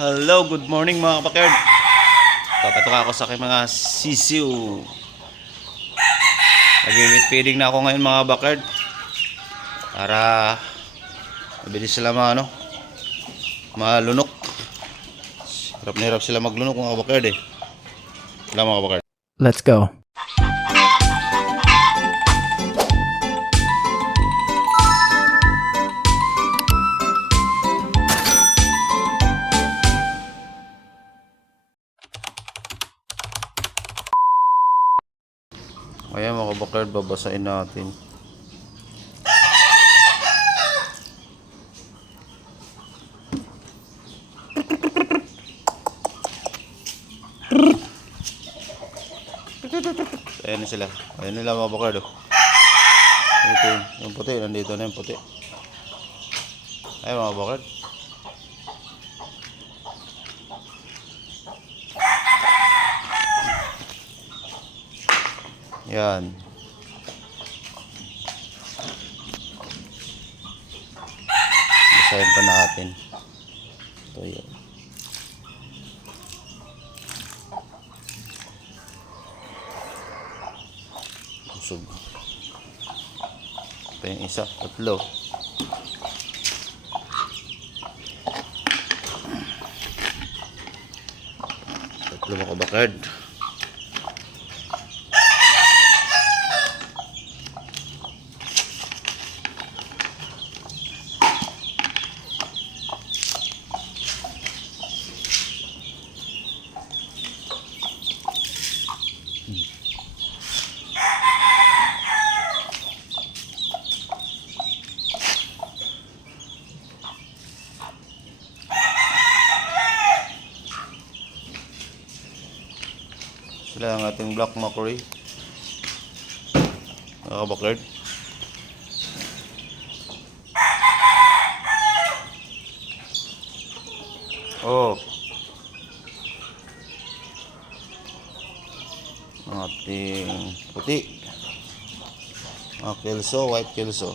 Hello, good morning mga kapakerd. Papatok ako sa aking mga sisiw. Nag-wheat feeding na ako ngayon mga bakerd. Para mabilis sila malunok. Hirap na hirap sila maglunok mga bakerd eh. Sila mga bakerd. Let's go. Ayan mga bakerd, babasain natin. Ayan sila. Ayan nila mga bakerd. Ito yung puti, nandito na yung puti. Ayan mga bakerd. Yan. Basahin pa natin. Ito yun. Busog. Ito yung isa. Tatlo. Tatlo mga bakerd. Sila ang ating black mackerel mga kabakerd. Oh, ating puti kelso, white kelso.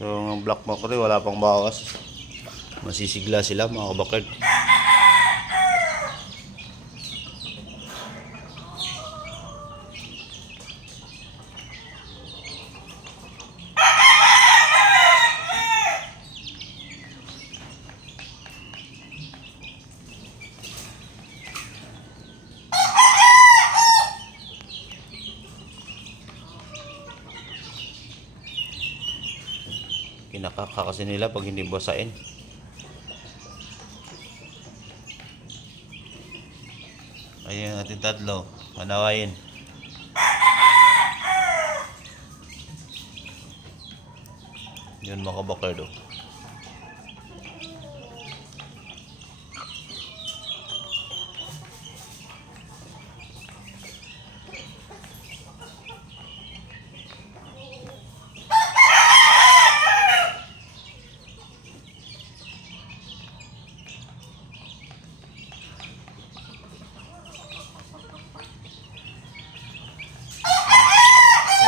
Yung black mackerel wala pang bawas, masisigla sila mga kabakerd. Kinakaka kasi nila pag hindi basain. Ayun ating tatlo, manawain. Yun mga kabakerd.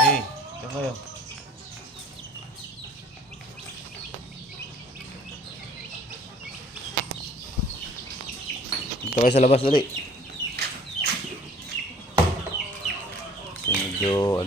Hey, ito kayo. Dito kayo sa labas dali. Medyo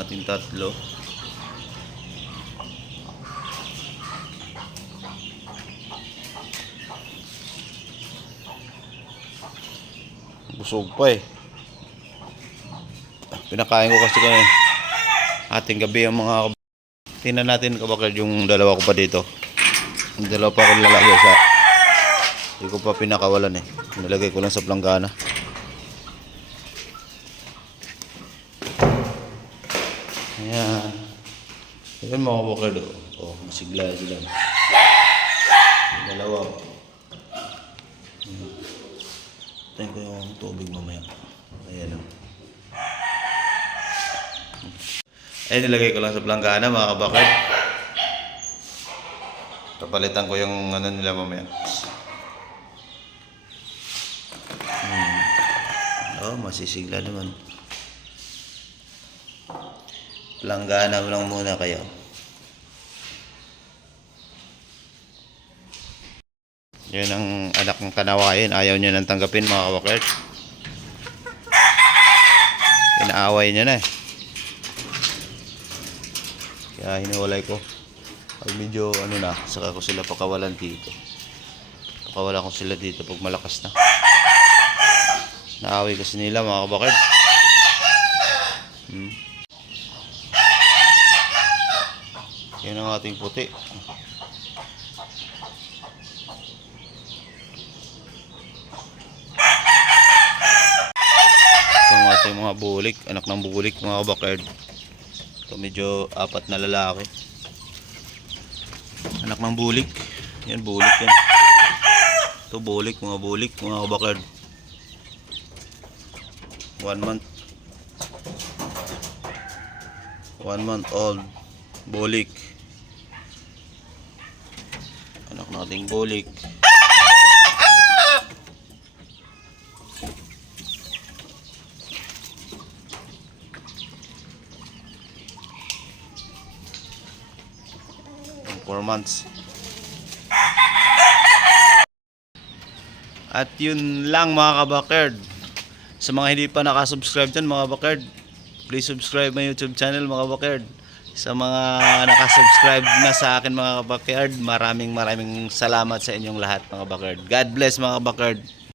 ating tatlo. Busog pa eh. Pinakain ko kasi kanina ating gabi ang mga. Tingnan natin kabakard yung dalawa ko pa dito. Yung dalawa pa ako lalagay sa. Hindi ko pa pinakawalan eh. Nilagay ko lang sa planggana. Ayan. Ayan mga kabakard. Oh, masigla sila. Yung dalawa. Tayo ko yung tubig mamaya. Ayan o. Ay, nilagay ko lang sa planggana mga kabakard. Papalitan ko yung ano nila mamaya. Oh, masisigla naman. Planggana lang muna kayo. Yan ang anak ng kanawain. Ayaw niya nang tanggapin mga kabakard. Inaaway niya na eh. Kaya hiniwalay ko. Pag medyo ano na, saka ko sila pakawalan dito. Pakawalan ko sila dito pag malakas na. Naaway kasi nila mga kabakard. Yan ang ating puti. Ito ang ating mga bulik. Anak ng bulik mga kabakard. Ito medyo apat na lalaki. Anak ng bulik. Yan bulik yan. Ito bulik mga kabakard. 1 month. 1 month old. Bulik. Anak nating bulik. Four months. At yun lang mga kabakard. Sa mga hindi pa nakasubscribe dyan mga kabakard, please subscribe my YouTube channel mga kabakard. Sa mga nakasubscribe na sa akin mga kabakard, maraming salamat sa inyong lahat mga kabakard. God bless mga kabakard.